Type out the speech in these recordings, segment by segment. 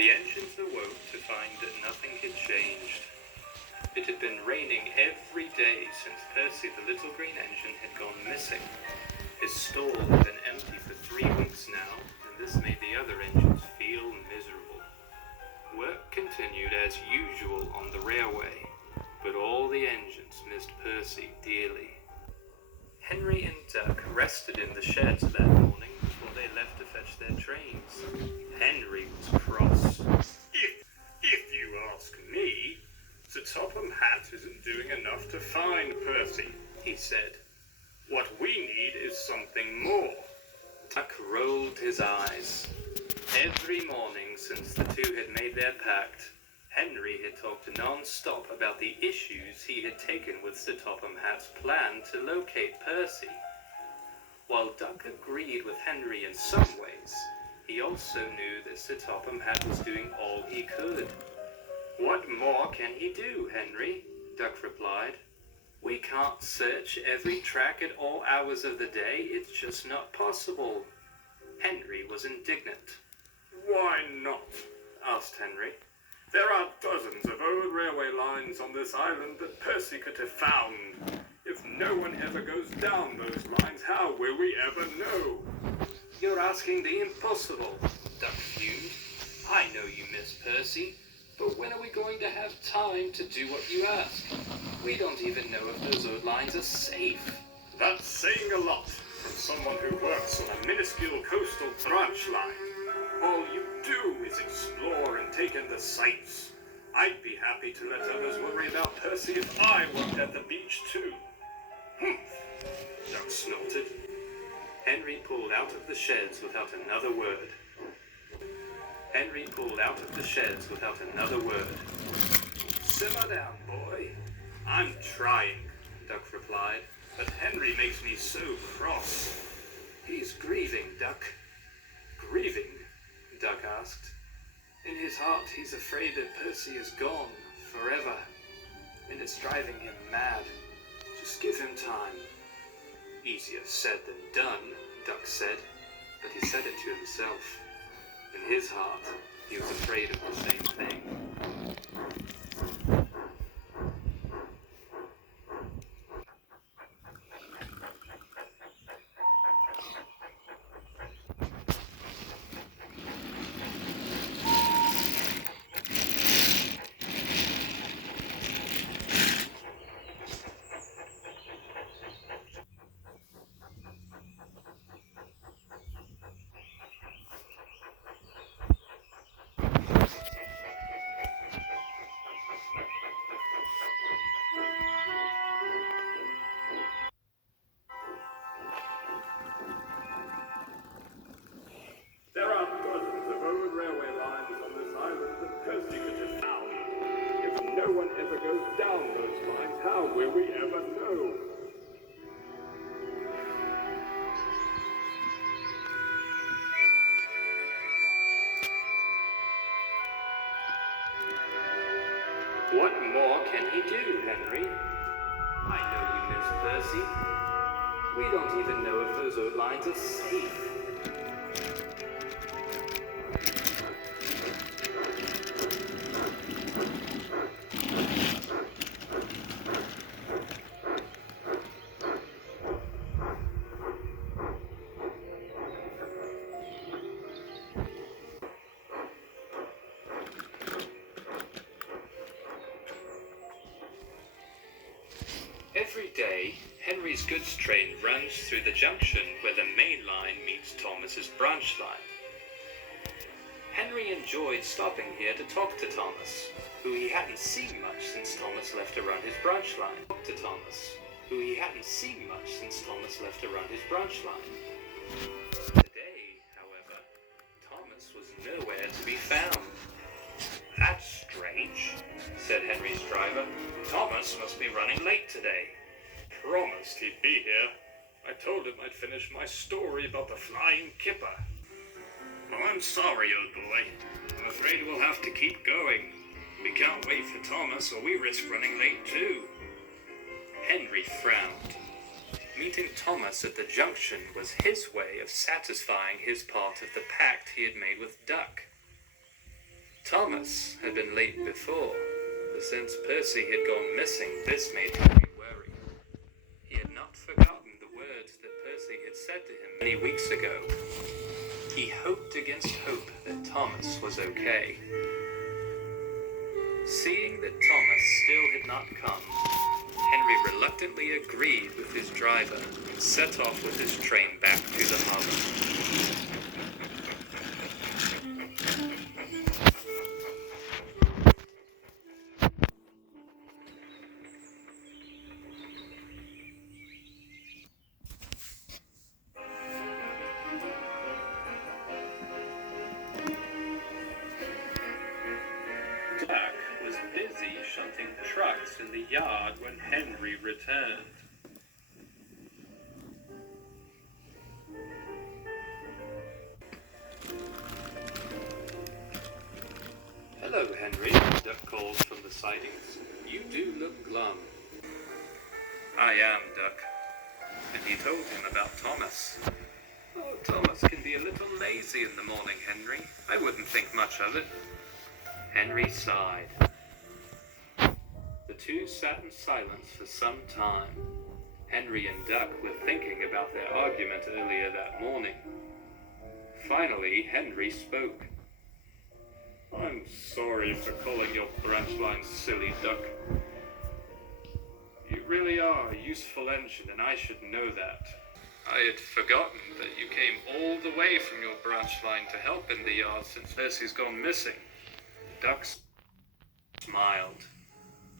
The engines awoke to find that nothing had changed. It had been raining every day since Percy the little green engine had gone missing. His stall had been empty for 3 weeks now, and this made the other engines feel miserable. Work continued as usual on the railway, but all the engines missed Percy dearly. Henry and Duck rested in the sheds that morning before they left to fetch their trains. Henry was cross. If you ask me, the Topham Hatt isn't doing enough to find Percy, he said. What we need is something more. Duck rolled his eyes. Every morning since the two had made their pact, Henry had talked non-stop about the issues he had taken with Sir Topham Hatt's plan to locate Percy. While Duck agreed with Henry in some ways, he also knew that Sir Topham Hatt was doing all he could. "What more can he do, Henry?" Duck replied. "We can't search every track at all hours of the day. It's just not possible." Henry was indignant. "Why not?" asked Henry. "There are dozens of old railway lines on this island that Percy could have found. If no one ever goes down those lines, how will we ever know?" "You're asking the impossible," Duck fumed. "I know you miss Percy, but when are we going to have time to do what you ask? We don't even know if those old lines are safe." "That's saying a lot from someone who works on a minuscule coastal branch line. All you do is explore and take in the sights. I'd be happy to let others worry about Percy if I worked at the beach too." "Humph," Duck snorted. Henry pulled out of the sheds without another word. "Simmer down, boy." "I'm trying," Duck replied, "but Henry makes me so cross." "He's grieving, Duck." "Grieving?" Duck asked. "In his heart he's afraid that Percy is gone forever, and it's driving him mad. Just give him time." "Easier said than done," Duck said, but he said it to himself. In his heart, he was afraid of the same thing. There are dozens of old railway lines on this island that Percy could have found. If no one ever goes down those lines, how will we ever know?" "What more can he do, Henry? I know you miss Percy. We don't even know if those old lines are safe." Every day, Henry's goods train runs through the junction where the main line meets Thomas's branch line. Henry enjoyed stopping here to talk to Thomas, who he hadn't seen much since Thomas left to run his branch line. Today, however, Thomas was nowhere to be found. "That's strange," said Henry's driver. "Thomas must be running late today." "Promised he'd be here. I told him I'd finish my story about the flying kipper." "Well, I'm sorry, old boy. I'm afraid we'll have to keep going. We can't wait for Thomas or we risk running late too." Henry frowned. Meeting Thomas at the junction was his way of satisfying his part of the pact he had made with Duck. Thomas had been late before, but since Percy had gone missing, this made Henry worry. He had not forgotten the words that Percy had said to him many weeks ago. He hoped against hope that Thomas was okay. Seeing that Thomas still had not come, Henry reluctantly agreed with his driver and set off with his train back to the harbour. Duck was busy shunting trucks in the yard when Henry returned. Hello, Henry, Duck called from the sidings. You do look glum. I am, Duck. And he told him about Thomas. Oh, Thomas can be a little lazy in the morning, Henry. I wouldn't think much of it. Henry sighed. The two sat in silence for some time. Henry and Duck were thinking about their argument earlier that morning. Finally, Henry spoke. I'm sorry for calling your branch line silly, Duck. You really are a useful engine, and I should know that. I had forgotten that you came all the way from your branch line to help in the yard since Percy's gone missing. Duck smiled.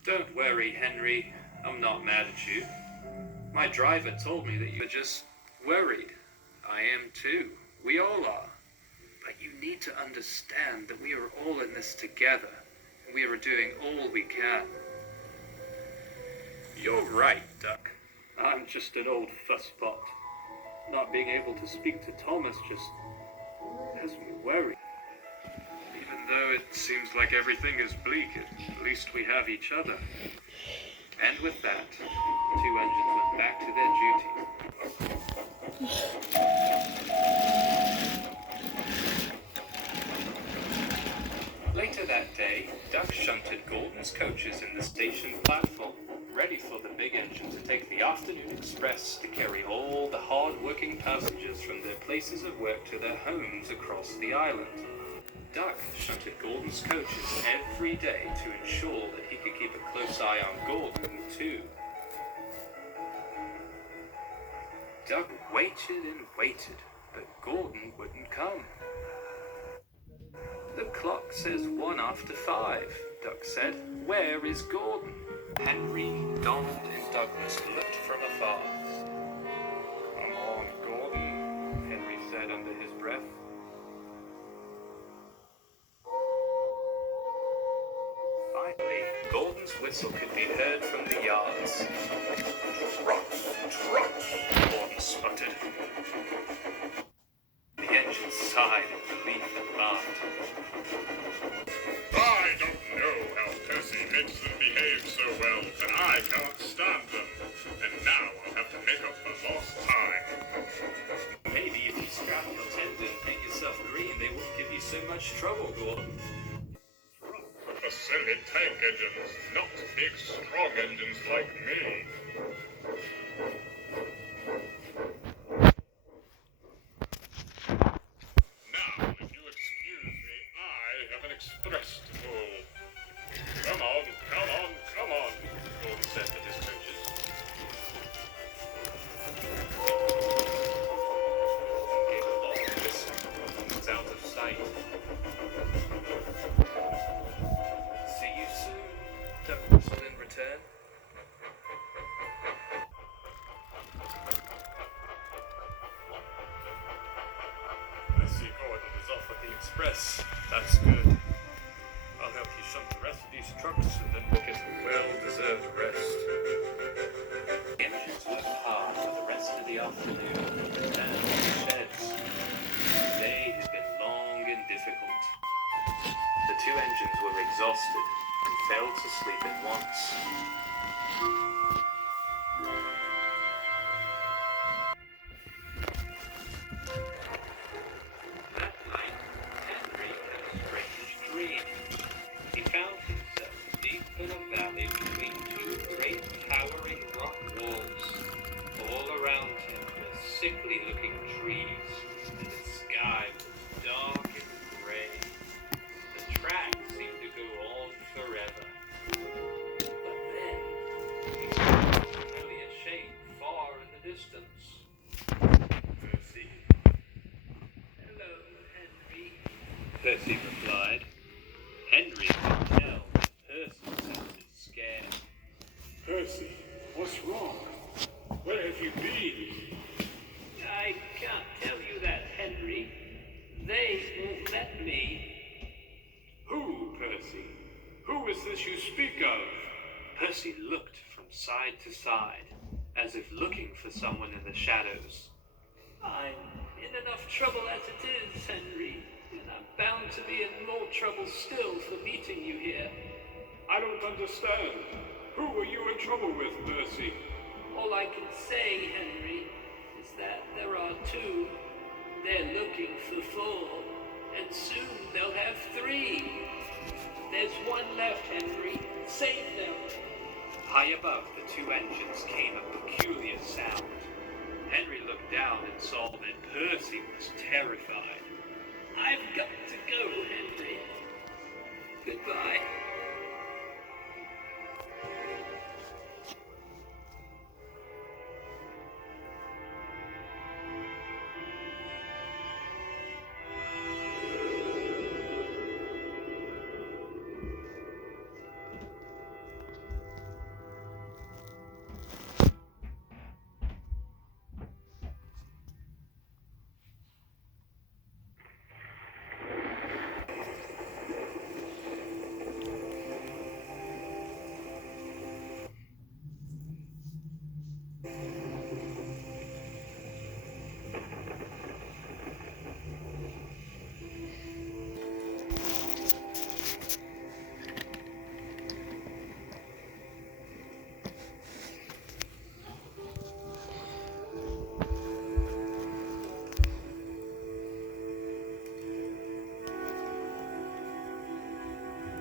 Don't worry, Henry. I'm not mad at you. My driver told me that you were just worried. I am too. We all are. But you need to understand that we are all in this together, and we are doing all we can. You're right, Duck. I'm just an old fusspot. Not being able to speak to Thomas just has me worried. Even though it seems like everything is bleak, at least we have each other. And with that, the two engines went back to their duty. Later that day, Duck shunted Gordon's coaches in the station platform, ready for the big engine to take the afternoon express to carry all the hard-working passengers from their places of work to their homes across the island. Duck shunted Gordon's coaches every day to ensure that he could keep a close eye on Gordon, too. Duck waited and waited, but Gordon wouldn't come. The clock says 5:01, Duck said. Where is Gordon? Henry, Donald, and Douglas looked from afar. Come on, Gordon, Henry said under his breath. Finally, Gordon's whistle could be heard from the yards. Trucks, Gordon sputtered. The engine sighed in relief and laughed. I don't know how Percy makes them behave so well, but I can't stand them. And now I'll have to make up for lost time. Maybe if you strap your tent and paint yourself green, they won't give you so much trouble, Gordon. For silly tank engines, not big strong engines like me. Now, if you'll excuse me, I have an express to pull. Come on, Gordon said to his coaches. Gave a long whistle and was out of sight. See you soon, Duck whistled in return. I see Gordon is off at the express. That's good. I'll help you shunt the rest of these trucks and then we'll get a well-deserved rest. The engines worked hard for the rest of the afternoon and returned to the sheds. The day had been long and difficult. The two engines were exhausted and fell to sleep at once. That night, Henry had a strange dream. sickly-looking trees, and the sky was dark and gray. The track seemed to go on forever. But then, he saw a familiar shape far in the distance. Percy. Hello, Henry. Percy replied. Henry could tell that Percy sounded scared. Percy, what's wrong? Where have you been? I can't tell you that, Henry. They won't let me. Who, Percy? Who is this you speak of? Percy looked from side to side, as if looking for someone in the shadows. I'm in enough trouble as it is, Henry, and I'm bound to be in more trouble still for meeting you here. I don't understand. Who were you in trouble with, Percy? All I can say, Henry, is that there are two. They're looking for four, and soon they'll have three. There's one left, Henry. Save them. High above the two engines came a peculiar sound. Henry looked down and saw that Percy was terrified. I've got to go, Henry. Goodbye.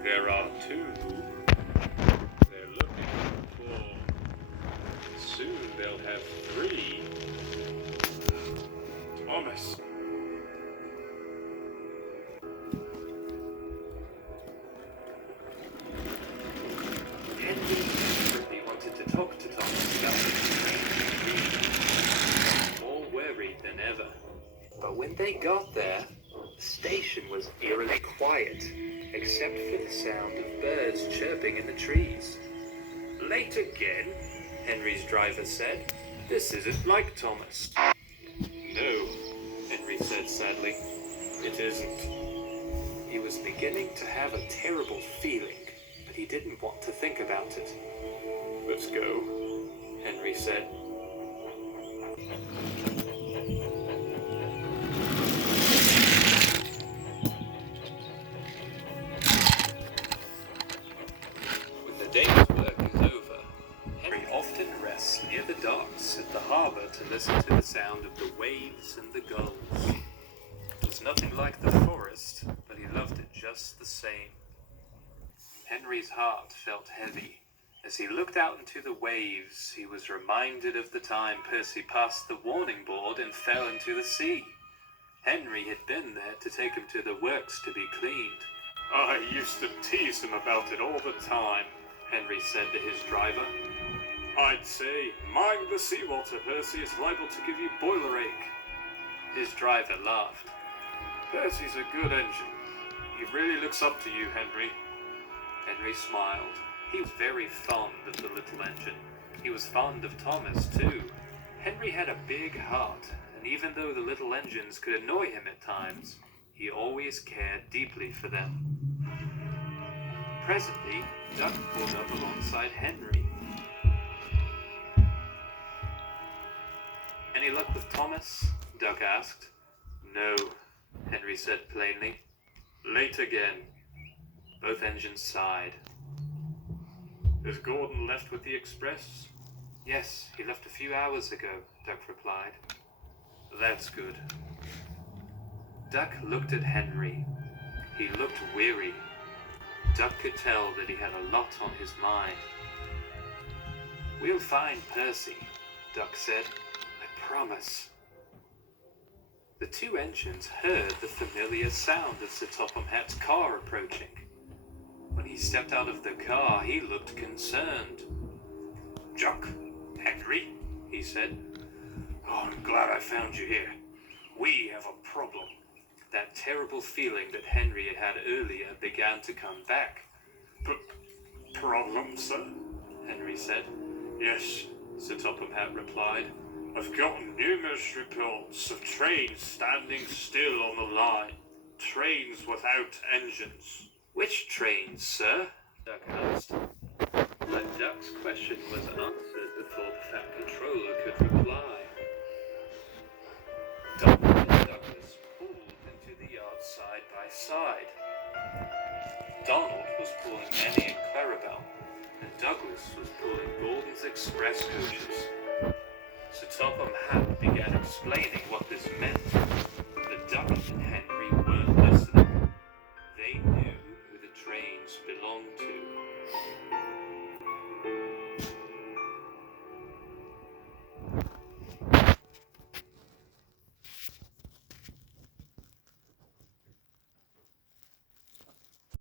There are two. They're looking for. Soon they'll have three. Thomas. Henry desperately wanted to talk to Thomas about the more worried than ever. But when they got there, the station was eerily quiet, except for the sound of birds chirping in the trees. Late again, Henry's driver said. This isn't like Thomas. No, Henry said sadly. It isn't. He was beginning to have a terrible feeling, but he didn't want to think about it. Let's go, Henry said. When the day's work is over, Henry often rests near the docks at the harbor to listen to the sound of the waves and the gulls. It was nothing like the forest, but he loved it just the same. Henry's heart felt heavy. As he looked out into the waves, he was reminded of the time Percy passed the warning board and fell into the sea. Henry had been there to take him to the works to be cleaned. I used to tease him about it all the time, Henry said to his driver. I'd say, mind the seawater, Percy is liable to give you boiler ache. His driver laughed. Percy's a good engine. He really looks up to you, Henry. Henry smiled. He was very fond of the little engine. He was fond of Thomas, too. Henry had a big heart, and even though the little engines could annoy him at times, he always cared deeply for them. Presently, Duck pulled up alongside Henry. Any luck with Thomas? Duck asked. No, Henry said plainly. Late again. Both engines sighed. Has Gordon left with the express? Yes, he left a few hours ago, Duck replied. That's good. Duck looked at Henry. He looked weary. Duck could tell that he had a lot on his mind. We'll find Percy, Duck said. I promise. two engines heard the familiar sound of Sir Topham Hatt's car approaching. When he stepped out of the car, he looked concerned. Jack, Henry, he said. Oh, I'm glad I found you here. We have a problem. That terrible feeling that Henry had had earlier began to come back. Problem, sir? Henry said. Yes, Sir Topham Hatt replied. I've gotten numerous reports of trains standing still on the line. Trains without engines. Which trains, sir? Duck asked. But Duck's question was answered before the Fat Controller could reply. Donald and Douglas pulled into the yard side by side. Donald was pulling Annie and Clarabelle, and Douglas was pulling Gordon's express coaches. Sir Topham Hatt began explaining what this meant, but Duck and Henry weren't listening. They knew who the trains belonged to.